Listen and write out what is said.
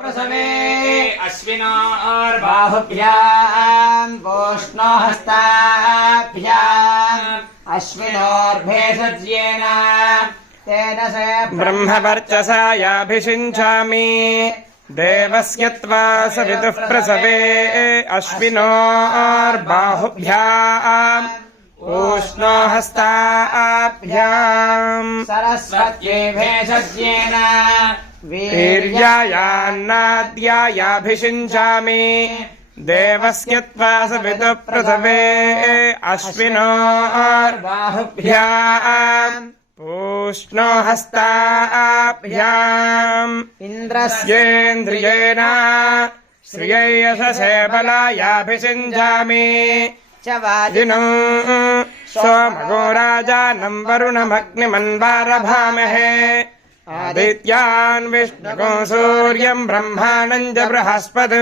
प्रसवे अश्विनार्वा बाहुभ्याम् वोष्णो हस्ताभ्याम् अश्विनोर्भेषज्येन तेन से ब्रह्मवर्चसा याभिषिञ्चामि देवस्य त्वा सवितुः प्रसवे अश्विनोर्बाहुभ्याम् ऊष्णो हस्ताभ्याम् सरस्वत्यै भेषज्येन वीर्यायान्नाद्यायाभिषिञ्चामि देवस्य त्वा सवितुः प्रसवे अश्विनोर्बाहुभ्याम् पूष्णो हस्ताभ्याम् इन्द्रस्य येन्द्रियेण श्रियै यशसे बलायाभिषिञ्जामि च वाजि जिनो सोमगो राजानम् वरुणमग्निमन्वारभामहे आदित्यान् विष्णुगो सूर्यम् ब्रह्माणम् च बृहस्पति